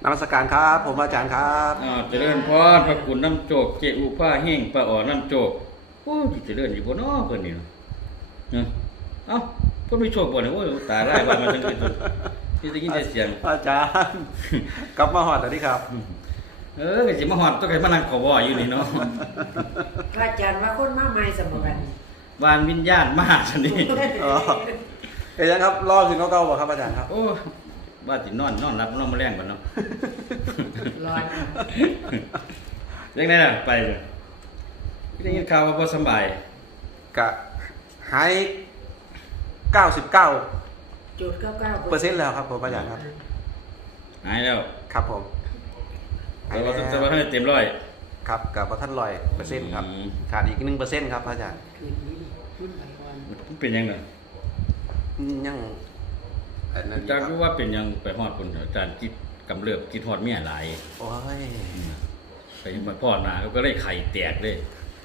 นมัสการครับผมอาจารย์ครับเจริญพรพระคุณน้ำโจกเจอุผ้าเฮงป้าอ่อนน้ำโจกโอ้ยเจริญอยู่บนน้อเพิ่นนี่เนาะเอ้าเพิ่นมีโชคบ่เนี่ยโอ้ยตายไล่บ้านมาทั้งคืนที่ได้ยินแต่เสียงอาจารย์กลับมาหอดสวัสดีครับก็สิมาฮอดต้องให้มานั่งขอวออยู่นี่เนาะพระอาจารย์ว่าคนมาใหม่สมบัติวานวิญญาณมาซั่นนี่เอ้ยครับรอบถึงเก่าๆบ่ครับอาจารย์ครับโอ้ว่าสินอนรับนอนมาแรงก่อนเนาะร้อนเรื่องไหนล่ะไปเลยได้ยินข่าวว่าบ่สบายกะหาย99%แล้วครับผมอาจารย์ครับหายแล้วครับผมแต่ว่าให้เต็มร้อยครับกับท่าน100%ครับขาดอีก1%ครับอาจารย์มันเป็นยังไงยังจากว่าเป็นยังไปฮอดคนอาจารย์จิตกำเริบจิตฮอดเมียหลายโอ้ยไปมาพ่อหนาก็เลยไข่แตกเลย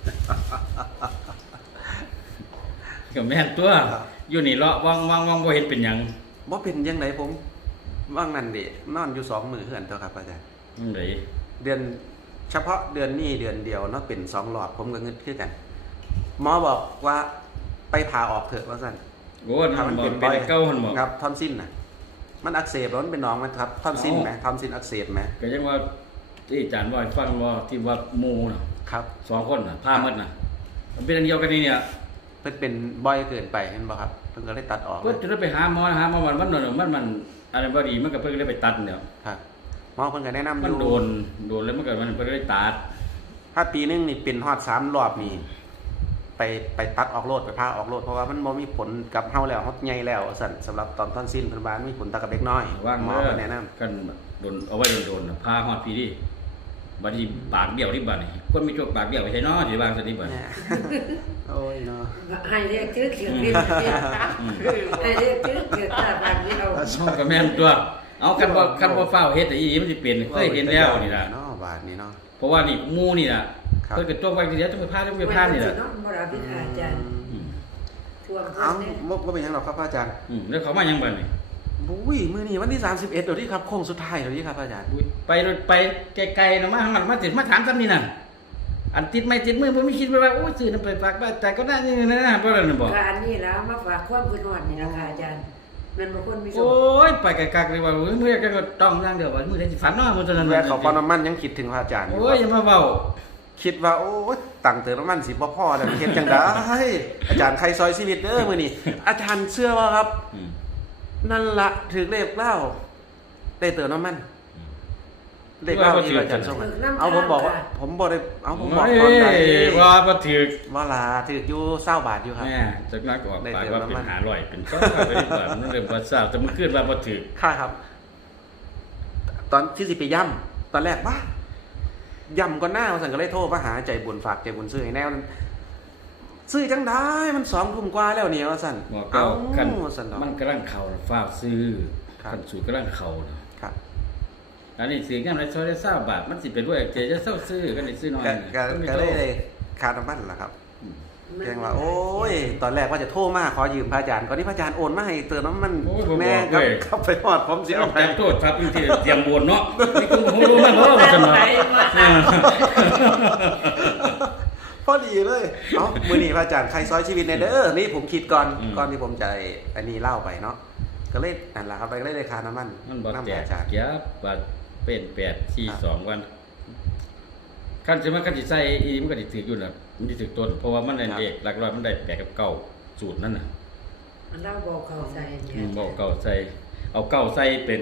ก็แม่นตัวอยู่นี่เลาะว่างบ่เห็นเป็นหยังบ่เป็นยังไงผมว่างนั่นดินอนอยู่2 มื้อเฮือนเท่าครับอาจารย์ไดเดือนเฉพาะเดือนนี้เดือนเดียวเนาะเป็น2 รอบผมก็งึดคือกันหมอบอกว่าไปผ่าออกเถอะว่าซั่นโอ้มันเป็นเก้าหั่นบ่ครับทอนซิลน่ะมันอักเสบแล้วมันเป็นหนองมันครับทอนซิลมั้ยทอนซิลอักเสบมั้ยก็ยังว่าที่อาจารย์ว่าฟังว่าที่ว่าหมู่น่ะครับ 2คนน่ะพาหมดน่ะมันเป็นอันเดียวกันนี่เนี่ยเพิ่นเป็นบ่อยเกินไปเห็นบ่ครับเพิ่นก็เลยตัดออกเพิ่นจะไปหาหมอมันอะไรบ่ดีมันก็เพิ่นเลยไปตัดเนี่ยครับหมอเพิ่นก็แนะนำอยู่มันโดนแล้วมันก็มันเพิ่นเลยตัดถ้าปีนึงนี่เป็นฮอด3 รอบนี่ไปตัดออกโลดไปผ่าออกโลดเพราะว่ามันบ่มีผลกับเฮาแล้วเฮาใหญ่แล้วสั่นสำหรับตอนท่อนซิลเพิ่นว่ามีผลต่อกับเด็กน้อยหมอแนะนำกันโดนเอาไว้โดนผ่าฮอดพี่ดิบัดนี้ปากเบี้ยวที่บัดนี้คนมีโชคปากเบี้ยวไปใช่เนาะสิวางซะนี่บัดโอ้ยเนาะให้เรียกชื่อเขียนดิให้เรียกชื่อเขียนตาบางเดียวก็แม่นตัวเอาคันบ่ฟ้าวเฮ็ดอีหลีมันสิเป็นเคยเห็นแล้วนี่ล่ะเนาะบาดนี้เนาะเพราะว่านี่หมู่นี่ล่ะเพิ่นก็จ้องไว้ทีเดียวต้องไปพานี่ล่ะบ่ได้พิธาอาจารย์ท่วงเอ้าบ่เป็นหยังหรอกครับอาจารย์แล้วเขามายังบัดนี้อุ้ยมื้อนี้วันที่31เดี๋ยวนี้ครับโค้งสุดท้ายเดี๋ยวนี้ครับอาจารย์ไปไกลๆนะมาติดมาถามซ้ำนี่น่ะอันติดไม่ติดมือบ่มีคิดว่าโอ้ยซื้อนํไปฝากบ้านแต่ก็ได้นี่นะบ่ได้บ่การนี่แล้วมาฝากความคุณฮอดนี่ล่ะค่ะอาจารย์มันบ่คนมีโอ้ยไปไกลๆเลยว่ามื้อก็ต้องอย่างเดียวว่ามื้อใดสิฝันเนาะมื้อนั้นแล้วเขาปอน้ำมันยังคิดถึงพระอาจารย์โอ้ยอย่ามาเว้าคิดว่าโอ้ยตั้งเติมน้ำมันสิบ่พอแล้วเฮ็ดจังได๋อาจารย์ใครซอยชีวิตเด้อมื้อนี้อาจารย์เชื่อว่าครับนั่นละถือเลขเล่าได้เติมน้ำมันเลขเล่าที่อาจารย์ส่งเอาผมบอกว่าผมบอกได้เอาผมบอกตอนไหนว่าบ่ถือว่าล่ะถืออยู่20 บาทอยู่ครับแม่จักนักออกปากว่าเป็น500เป็น200เป็นบาทมันเริ่มว่าทราบแต่มันขึ้นว่าบ่ถือค่ะครับตอนที่สิไปย่ำตอนแรกว่าย่ำก่อนหน้าสั่งก็เลยโทรมาหาใจบุญฝากใจบุญซื้อให้แนวซื้อจังได้มัน2 ทุ่มกว่าแล้วเนี่ยว่าสั่นเอามันกำลังเข้าฟ้าซื้อคันสูตรกำลังเข้าครับอันนี้ซื้อกันได้ซอยได้20 บาทมันสิเป็นด้วยจะเซาซื้อกันได้ซื้อน้อยก็เลยค่าน้ำมันล่ะครับแจ้งว่าโอ้ยตอนแรกว่าจะโทรมาขอยืมพระอาจารย์ก่อนที่พระอาจารย์โอนมาให้เติมน้ำมันแม่ครับไปฮอดผมสิเอาไปโทษครับที่เตรียมบนเนาะนี่คุณฮู้มันเนาะว่าซั่นเนาะพอดีเลยเอ้ามื้อนี้พระอาจารย์ใครซอยชีวิตในเด้อนี่ผมคิดก่อนที่ผมจะอันนี้เล่าไปเนาะก็เลยนั่นล่ะครับไปเลยค่าน้ำมันบ่แตกเกียบว่าเป็น842วันคันสิมันคันสิใส่อีมันก็สิถูกอยู่น่ะมันสิถูกต้นเพราะว่ามันเลขหลักร้อยมันได้8กับ9สูตรนั่นน่ะอันเราบอกเก่าใส่บอกเก่าใส่เอาเก่าใส่เป็น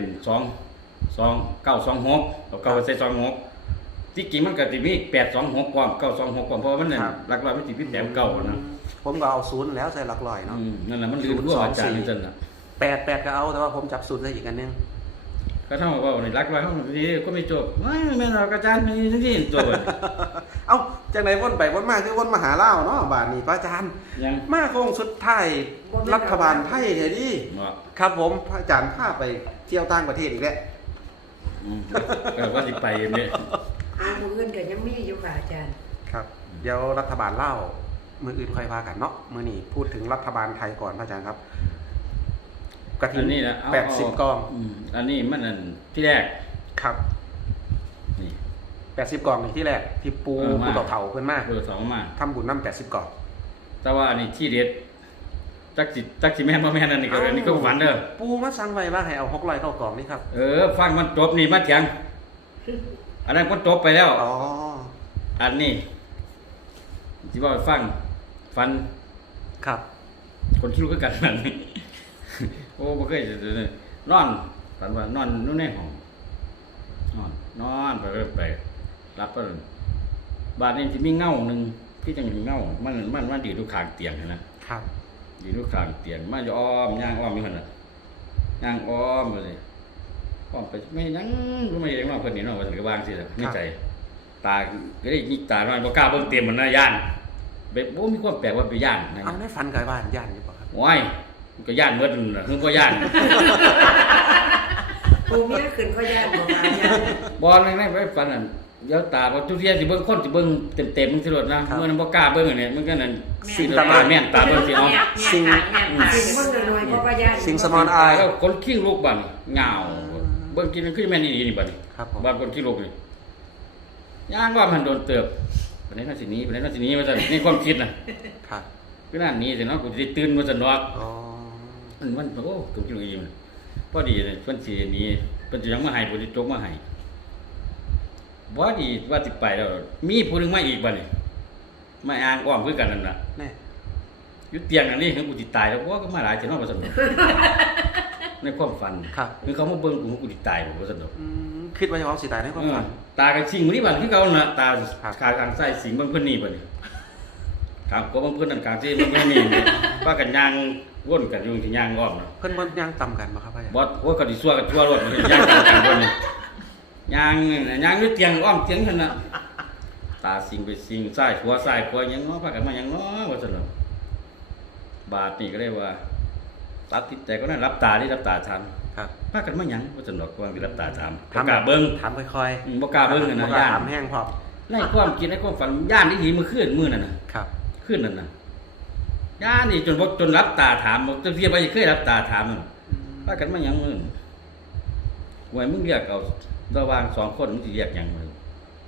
926เอาเก่าใส่26ที่จริงมันก็สิมี826ความ926ความเพราะว่ามันนั่นหลักร้อยมันสิมี8 9นะผมก็เอา0แล้วใส่หลักร้อยเนาะนั่นน่ะมันลืมรู้อาจารย์นั่นน่ะ 8ก็เอาแต่ว่าผมจับ0ได้อีกอันนึงก็เท่ากับว่าในรักไว้ห้องนี้ก็ไม่จบไม่แม่นอาจารย์มีที่จบเอ้าจากไหนวนไปวนมาคือวนมาหาเล่าเนาะบาทนี้พระอาจารย์มาโค้งสุดท้ายรัฐบาลไทยเดี๋ยวนี้ครับผมพระอาจารย์พาไปเที่ยวต่างประเทศอีกแล้วก็ว่าสิไปเนี่ยมืออื่นก็ยังมีอยู่ค่ะอาจารย์ครับเดี๋ยวรัฐบาลเล่ามืออื่นค่อยว่ากันเนาะมื้อนี้พูดถึงรัฐบาลไทยก่อนพระอาจารย์ครับกระถิ่น80 กองอันนี้มันที่แรกครับนี่ 80 กล่องนี่ที่แรกที่ปูมาผู้เฒ่าๆเพิ่นมาเบอร์สองมาทำบุญนำ80 กล่องแต่ว่านี่ที่เด็ดจักสิแม่นบ่แม่นอันนี้ก็อันนี้ก็ฝันเด้อปูมาสั่งไว้ว่าให้เอา600เข้ากล่องนี่ครับฟังมันจบนี่มาเถียงอันนั้นก็จบไปแล้วอ๋ออันนี้ที่ว่าฟังฟันครับคนคิดรู้คือกันนั่น โอ้บ่เคยนอนฝันว่านอนนู่นในห้องนอนไปรับไปบาดนี้สิมีเงาหนึงที่จังมีเงามันดีดูข้างเตียงนะครับ ดีดูข้างเตียงมาอ้อมย่างอ้อมอยู่หั่นน่ะย่างอ้อมไปเลยอ้อมไปไม่ยังรู้ไม่เองว่าเพิ่นนี่เนาะว่าสิวางสิล่ะในใจ ตาก็ได้ยิกตาหน่อยบ่กล้าเบิ่งเต็มมันนะย่านแบบบ่มีความแปลกว่าไปย่านนะเอาในฝันกับบ้านย่านอยู่ป่ะครับโอ้ยมันก็ย่านเบิดนั่นน่ะคือบ่ย่านปูเมียขึ้นก็ย่านบ่มาย่านบ่ในไว้ฝันนั่นเดี๋ยวตาบ่ทุกเที่ยสิเบิ่งคนสิเบิ่งเต็มๆมึงสิโลดนะเมื่อนั้นบ่กล้าเบิ่งอันนี้มันก็นั่นสิตาแม่นตาเบิ่งสิเอาสิ่งสิ่งมันน้อยๆเพราะว่าย่านสิ่งสมอนอายแล้วคนขี้ลูกบัดนี่เหงาเบิ่งกินมันคือแม่นอีนี่บัดนี่ครับผมบ้านคนขี้ลูกนี่ย่างว่ามันโดนเติบปานนี้น่าสิหนี้ปานนี้น่าสิหนี้ว่าซั่นนี่ความคิดน่ะครับคือนั่นนี้สิเนาะกูสิได้ตื่นว่าซั่นดอกอ๋อมันโอ้กูคิดว่าอีมันพอดีเลยเพิ่นสิหนีเพิ่นสิยังมาให้บ่ได้จกมาให้บ่ดีว่าสิไปแล้วมีผู้หนึงมาอีกบัดนี้มาอ้างอ้อมคือกันนั่นน่ะแน่อยู่เตียงอันนี้คือกูสิตายแล้วบ่ก็มาหลายจังเนาะว่าซั่นดอกในความฝันครับคือเขามาเบิ่งกูสิตายบ่ว่าซั่นดอกคิดว่าจะเอาสิตายในความฝันตาก็ชิงมื้อนี้บัดคือเก่าน่ะตาครับขาข้างซ้ายสิงเบิ่งเพิ่นนี่บัดนี้ครับก็เบิ่งเพิ่นนั่นกลางที่เบิ่งเพิ่นนี่ว่ากันย่างวนกันอยู่ที่ย่างอ้อมน่ะเพิ่นบ่ย่างต่ำกันบ่ครับพ่อใหญ่บอสโอ้ยก็ดิซัวกับชั่วรถมันย่างกันคนนี่ย่างด้วยเตียงอ้อมเตียงหั่นน่ะตาสิงไปสิงซ้ายขวาหยังเนาะพากันมาหยังเนาะว่าซั่นน่ะบาดนี่ก็เลยว่าตัดติดใจก็นั่นรับตาที่รับตาทันครับพากันมาหยังว่าซั่นดอกว่าสิรับตาถามบ่กล้าเบิ่งถามค่อยบ่กล้าเบิ่งนั่นบ่น่ะกล้าย่านถามแห้งพร้อมในความคิดในความฝันย่านที่หีมื้อคืนมื้อนั่นน่ะครับคืนนั่นน่ะย่านนี่จนรับตาถามจนเพียไปเคยรับตาถามนั่น พากันมาหยังมึงหวยมึงเรียกเอาระหว่างสองคนมึงสิเรียกหยังมึง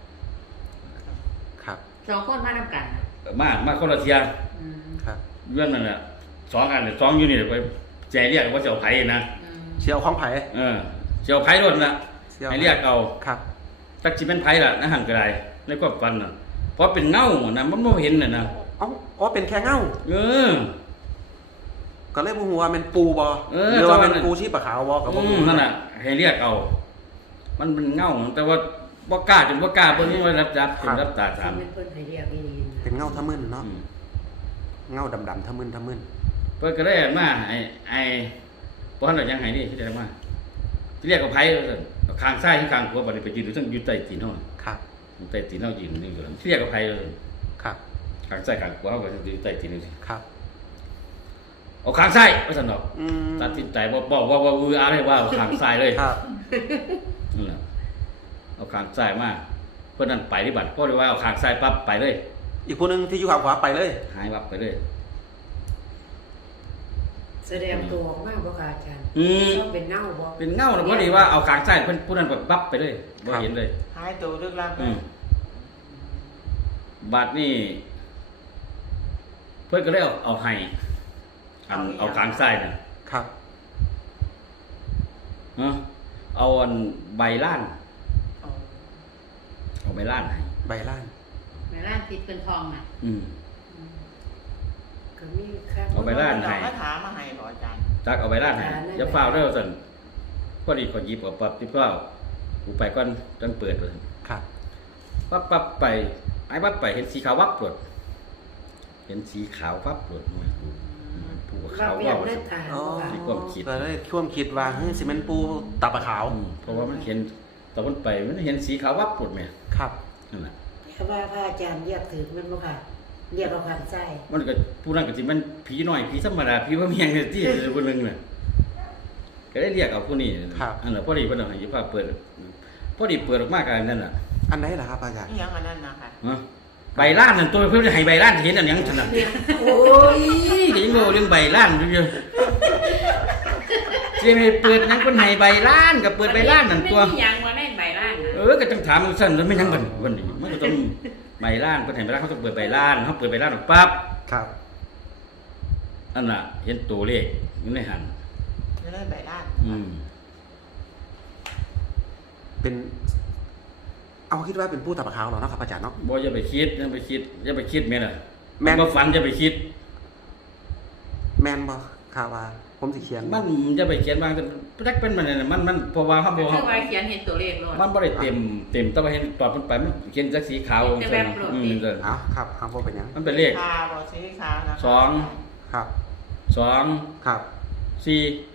ครับสองคนมานำกันมาคนละเทียครับเรื่องนั้นน่ะสองอันน่ะสองอยู่นี่ไปใจเรียกว่าเจ้าไผนะเชียวของไผเจ้าไผรถน่ะเชียวให้เรียกเอาครับจักสิเป็นไผล่ะนะหั่นก็ได้ในความฝันน่ะเพราะเป็นเงาน่ะมันบ่เห็นน่ะนะเอ้าอ๋อเป็นแค่เงาเออก็เลยบ่ฮู้ว่าเป็นปูบ่เออหรือว่าเป็นปูชีปะขาวบ่ก็บ่ฮู้นั่นน่ะให้เรียกเอา มันเป็นเงาแต่ว่าบ่กล้าจนบ่กล้าเบิ่งนี่ว่ารับจับเป็นรับตาถามเป็นเพิ่นให้เรียกอีนี่เป็นเงาทะมึนเนาะอืมเงาดำๆทะมึนเพิ่นก็ได้มาไอ้บ่ทันได้ยังให้นี่ที่ได้มาที่เรียกกับไผเอาข้างซ้ายที่ข้างขวาบัดนี้ไปยืนอยู่ทั้งอยู่ใต้ตีนเฮาน่ะครับอยู่ใต้ตีนเฮายืนนี่ก็ที่เรียกกับไผครับข้างซ้ายข้างขวาเฮาก็อยู่ใต้ตีนนี่สิครับเอาข้างซ้ายว่าซั่นดอกอืมตัดสินใจบ่บอกว่าอะไรว่าเอาข้างซ้ายเลยครับนั่นแหละเอาข้างซ้ายมาเพิ่นนั่นไปที่บัดพอได้ว่าเอาข้างซ้ายปั๊บไปเลยอีกคนนึงที่อยู่ข้างขวาไปเลยหายวับไปเลยแสดงตัวออกมาบ่ค่ะอาจารย์อืมชอบเป็นเน่าบ่เป็นเงาน่ะพอดีว่าเอาข้างซ้ายเพิ่นผู้นั้นแบบวับไปเลยบ่เห็นเลยหายตัวลึกลับอืมบาดนี่เพื่อนก็เลยเอาให้เอากลางไส้น่ะครับเนาะเอาอันใบล้านเอาใบล้านให้ใบล่างในร้านติดเป็นทองน่ะอืมก็มีค่ะเอาไปร้านให้ให้ถามมาให้บ่อาจารย์จักเอาใบล้านให้อย่าฟ้าวเด้อสั่นพอดีขอหยิบเอาปั๊บที่ฟ้าวกูไปก่อนจังเปิดเลยครับปั๊บไปไอ้ปั๊บไปเห็นสีขาววับปวดเห็นสีขาววับปวดผู้ว่าขาวเวียวันบเลือดตาอ๋อบ่ค่ะมีความคิดก็เลยความคิดว่าเฮ้ยสิเป็นปูตับปะขาวเพราะว่ามันเห็นตอนมันไปมันเห็นสีขาววับปวดไหมครับนั่นแหละแต่ว่าพระอาจารย์เรียกถือมันบ่ค่ะเรียกเอาความใจมันก็ผู้นั้นก็สิมันผีน้อยผีธรรมดาผีว่าเมียงที่คนนึงน่ะก็ได้เรียกเอาผู้นี้อันน่ะพอดีเพิ่นเอาให้อยู่ภาพเปิดพอดีเปิดออกมาก็นั่นน่ะอันไหนล่ะครับอาจารย์นี่ยังอันนั้นนะคะฮะใบล้านนั่นตัวเพิ่นให้ใบล้านเห็นอันหยังซั่นน่ะโอ้ยก็ยังโง่เรื่องใบล้านอยู่สิให้เปิดหยังเพิ่นให้ใบล้านก็เปิดใบล้านนั่นตัวไม่มีหยังว่าในใบก็จังถามมันสั้นแล้วไม่ยังกันวันนี้มันก็ต้องใบล้านเพิ่นให้ใบล้านเขาต้องเปิดใบล้านเขาเปิดใบล้านออกปั๊บครับอันน่ะเห็นตัวเลขอยู่ในหันไม่ได้ใบด้านเป็นเอาคิดว่าเป็นผู้ตาปะขาวเหรอเนาะครับอาจารย์เนาะบ่อย่าไปคิดอย่าไปคิดแม่น่ะแม่นบ่ฝันอย่าไปคิดแม่นบ่ข่าวว่าผมสิเขียนมันอย่าไปเขียนวางแต่จักเป็นมันน่ะมันเพราะว่าเขาบ่คือว่าเขียนเห็นตัวเลขโลดมันบ่ได้เต็มแต่ว่าเห็นตอบเพิ่นไปมันเขียนจักสีขาวแต่แบบโปรตีนซั่นเอาครับเอาบ่เป็นหยังมันเป็นเลขขาวบอกสีขาวนะสองครับ 2 ครับ 4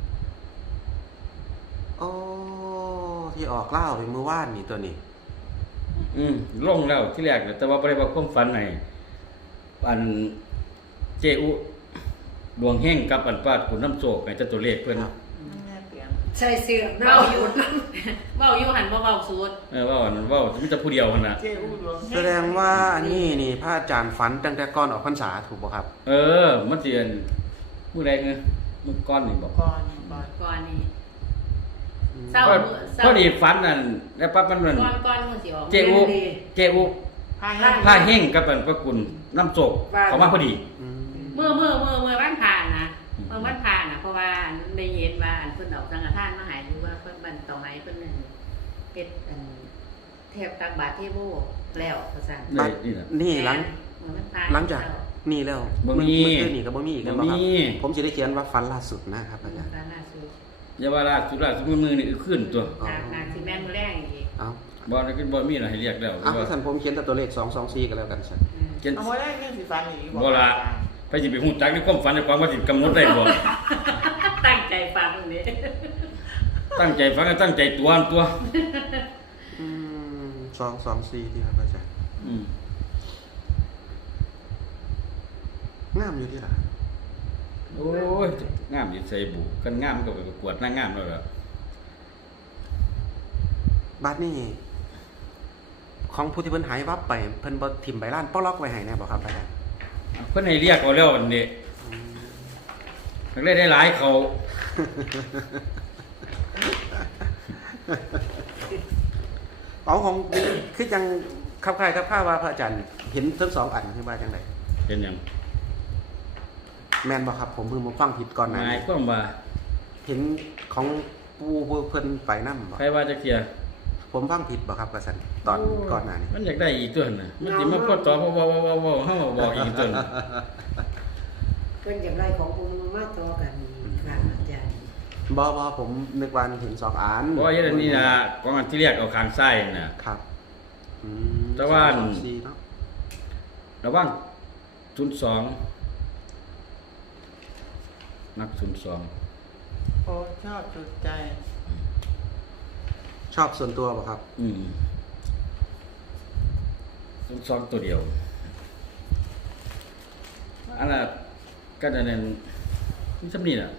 โอ้ที่ออกเล่าเป็นมื้อวานนี่ตัวนี้ลงแล้วที่แรกน่ะแต่ว่าบ่ได้ว่าความฝันให้อันเจอุดวงเฮงกับอันปาดขุนน้ำโศกให้เจ้าตัวเลขเพิ่นครับแม่เปลี่ยนใส่เสื้อเว้าอยู่เว้าอยู่หันบ่เว้าสูตรว่าอันนั้นว่ามีแต่ผู้เดียวหั่นน่ะเจ้อู้ดวงแสดงว่าอันนี้นี่พระอาจารย์ฝันตั้งแต่ก่อนออกพรรษาถูกบ่ครับมันสิอันมื้อใดเงมื้อก่อนนี่บ่ก่อนก่อนก่อนนี่เศร้ามื้อเศร้าพอดีฝันนั่นแล้วปั๊บมันก่อนมื้อสิออกเจอุพายให้ผ้าเฮงกับอันพระกุลน้ำโศกเขามาพอดีอืมมื้อวันพานะมื้อวันพานะเพราะว่าได้เห็นว่าอันเพิ่นเอาสังฆทานมาให้หรือว่าเพิ่นบันต่อให้เพิ่นนั่นเฮ็ดอันเทพตักบาตรเทโวแล้วว่าซั่นนี่น่ะนี่หลังมื้อวันพาหลังจากนี่แล้วบ่มีเมื่อคืนนี่ก็บ่มีอีกแล้วบ่ครับบ่มีผมสิได้เขียนว่าฝันล่าสุดนะครับอาจารย์การล่าสุดอย่าว่าล่าสุดมือนี่ขึ้นตัวอ๋อนาสิแม่นมื้อแรกอีกเอาบ่ได้ขึ้นบ่มีน่ะให้เรียกแล้วเอาท่านผมเขียนแต่ตัวเลข224ก็แล้วกันสันเขียนเอาไว้ได้ยังสีฟันอีกบ่ล่ะไปสิไปฮู้จักในความฝันในความว่าสิกำหนดได้บ่ตั้งใจฟังนี่ตั้งใจฟังตั้งใจตัว 224ที่ครับอาจารย์อืมงามอยู่ที่ล่ะโอ้ยงามอยู่ใส่บุกันงามก็ไปประกวดนางงามแล้วล่ะบัดนี้ของผู้ที่เพิ่นหายวับไปเพิ่นบ่ถิ่มใบล้านป้อล็อกไว้ให้แน่บ่ครับอาจารย์เพิ่นให้เรียกเอาแล้วอันนี้ทั้งได้หลายเขาเอาของคือจังคับคล้ายคับข้าว่าพระอาจารย์เห็นทั้งสองอันคือว่าจังไดเป็นหยังแม่นบ่ครับผมเพิ่งมาฟังผิดก่อนหนะหมายความว่าเห็นของปู่เพิ่นไปนำบ่ใครว่าจะเคลียร์ผมฟังผิดบ่ครับว่าซั่นตอนก่อนหน้านี้มันอยากได้อีกตัวน่ะมันสิมาพดต่อเพราะว่าเฮาบอกอีกตัวน่ะเพิ่นอย่างไรของคุณมาต่อกันค่ะอาจารย์บ่ผมนึกว่าเห็นสองอันเพราะว่าอย่างนี้น่ะของอันที่เรียกเอาข้างซ้ายน่ะครับอืมแต่ว่า 224เนาะระวัง02นัก02 โอ้ชอบจุดใจชอบส่วนตัวบ่ครับ 02ตัวเดียวอันน่ะก็จะเน้นนี่ซ้ำนี่น่ะ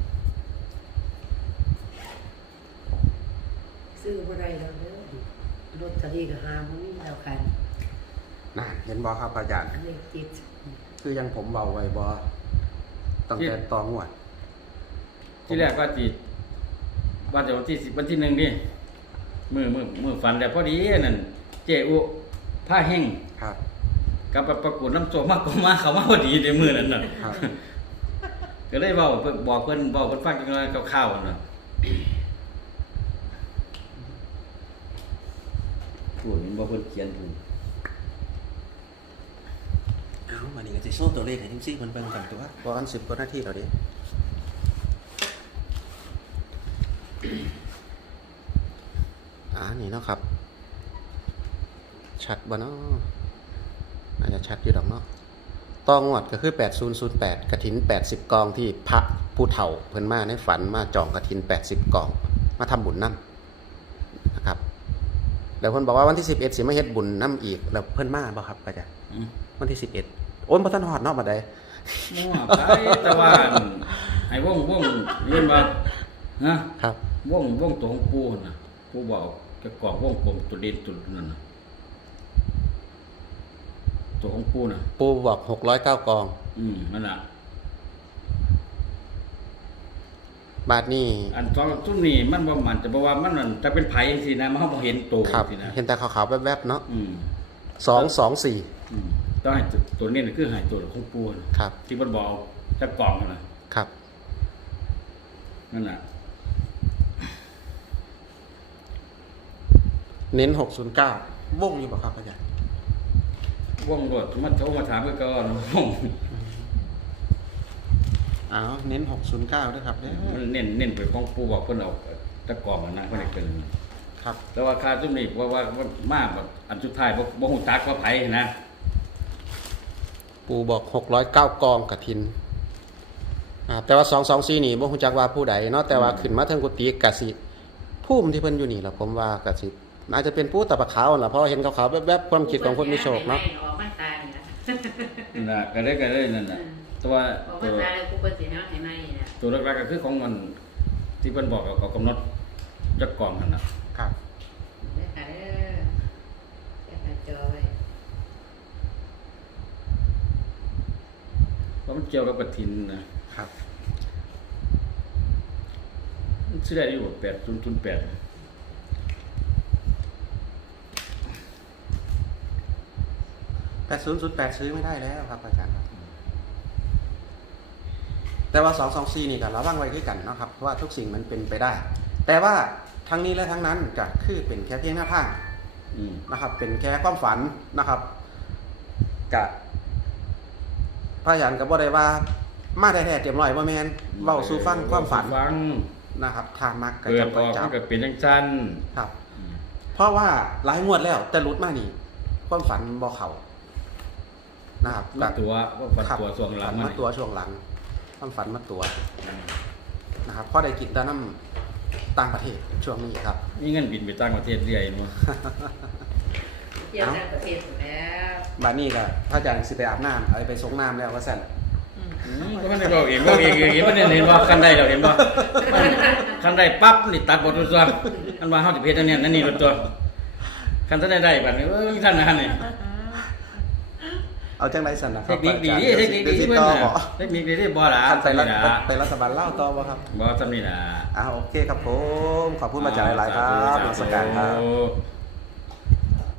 ซื้อบ่ได้แล้วเด้อลอตเตอรี่ก็หาบ่มีแล้วกันน่ะเห็นบ่ครับอาจารย์เลขติดคือยังผมเว้าไว้บ่ตั้งแต่ตอนงวดที่แรกว่าสิว่าจะวันที่10วันที่1นี่มือฝันแล้วพอดีนั่นเจอุผ้าแห้งครับกับประกวดน้ำโจมากกว่ามาเขามาพอดีในมือนั้นน่ะครับก็เลยเว้าเพิ่นบอกเพิ่นฟังจังเลยคร่าวๆน่ะโอ้ยมันบ่เพิ่นเขียนถูกเอาวันนี้ก็สิโชว์ตัวเลขให้จังซี่เพิ่นเบิ่งกันตัวบ่อัน10กว่านาทีแล้วเด้นี่เนาะครับ ชัดบ่เนาะน่าจะชัดอยู่ดอกเนาะต่องวดก็คือ8008กฐิน80กองที่พระผู้เฒ่าเพิ่นมาในฝันมาจองกฐิน80กองมาทำบุญนำนะครับแล้วเพิ่นบอกว่าวันที่11สิมาเฮ็ดบุญนำอีกแล้วเพิ่นมาบ่ครับอาจารย์วันที่11โอ้ยบ่ทันฮอดเนาะบัดใดมั่วไปแต่ว่าไอ้วงเรียนว่านะครับ วงตัวของปู่น่ะปู่บอกจะกรอบวงกลมตัวเด่นตัวนั่นน่ะตัวของปู่น่ะปูบอก609กองนั่นน่ะบาทนี่อันสองซุ่มนี่มันบ่มันจะบอกว่ามันนั่นจะเป็นไผจังซี่นะมันบ่เห็นตัวครับสินะเห็นแต่ขาวๆแวบๆเนาะอืม 224 ต้องให้ตัวนี้คือให้ตัวของปูนะครับ ที่มันบอกเอาจะกล่องนั่นน่ะครับนั่นน่ะเน้น609วงอยู่บ่ครับอาจารย์วงรถมันโทรมาถามก็ก่อนวงอ้าวเน้น609ด้วยครับเด้อมันเน้นไปของปูบอกเพิ่นเอาจะกล่องนะเพิ่นให้เป็นครับแต่ว่าค่าซุ่มนี่ว่ามาแบบอันสุดท้ายบ่ฮู้จักว่าไผนะปูบอก609กองกฐินแต่ว่า224นี่บ่ฮู้จักว่าผู้ใดเนาะแต่ว่าขึ้นมาเทิงกุฏิกสิภูมิที่เพิ่นอยู่นี่ล่ะผมว่ากสิน่าจะเป็นปูตะปะขาวล่ะเพราะเห็นขาวๆแวบๆความคิดของคนมีโชคเนาะออกมันตายนี่นะนั่นน่ะก็ได้นั่นน่ะแต่ว่าออกตัมันวตายแล้วกูเปิดสิเนาะให้ไหมนะตัวแรกๆก็คือของมันที่เพิ่นบอกเอากำหนดจะกล่องนั่นน่ะครับเด้อค่ะเด้อแค่หน้าจอไว้เพราะมันเกี่ยวกับกฐินนะครับ มันสิได้อยู่8008 8008ซื้อไม่ได้แล้วครับอาจารย์ครับแต่ว่า224นี่ก็ระวังไว้ด้วยกันเนาะครับเพราะว่าทุกสิ่งมันเป็นไปได้ แต่ว่าทั้งนี้และทั้งนั้นก็คือเป็นแค่เพียงหน้าทางอืมนะครับ เป็นแค่ความฝันนะครับกะพระอาจารย์ก็บ่ได้ว่ามาแท้ๆเต็มร้อยบ่แม่นเว้าสู่ฟังความฝันฟังนะครับทางมักก็เปิดจะอบ่อกจัมับนก็เป็นจังซั่นครับ เพราะว่าหลายงวดแล้วแต่หลุดมานี่ความฝันบ่เข้านะครับมาตัวว่าฝันครับตัวช่วงหลังฝันมาตัวช่วงหลังความฝันมาตัวนะครับเพราะได้กินแต่น้ำต่างประเทศช่วงนี้ครับมีเงินบินไปต่างประเทศเรื่อยเนาะเที่ยวต่างประเทศหมดแล้วบาดนี้ก็พระอาจารย์สิไปอาบน้ำเอาไปส่งน้ำแล้วว่าซั่นก็มันได้บอกเองมันเห็นว่าคันได้เราเห็นบ่คันได้ปั๊บนี่ตัดบทตัวซะอันว่าเฮาสิเพชรเนี่ยนั่นนี่รถตัวคันท่านได้บัดนี้ท่านนะนี่เอาจังไรสั่นนะคเทรับคนิคดีอาจารย์เทคนิคดีเดี๋ยวสิเพิ่นต่อน่ะบ่เทคนิคดีบ่ล่ะท่านไปรัฐนี่ล่ะไปรัฐบาลเล่าวต่อบ่ครับบ่ซำนี่ล่ะโอเคครับผมขอบคุณมาจากหลายๆครับนมัสการครับสาธุ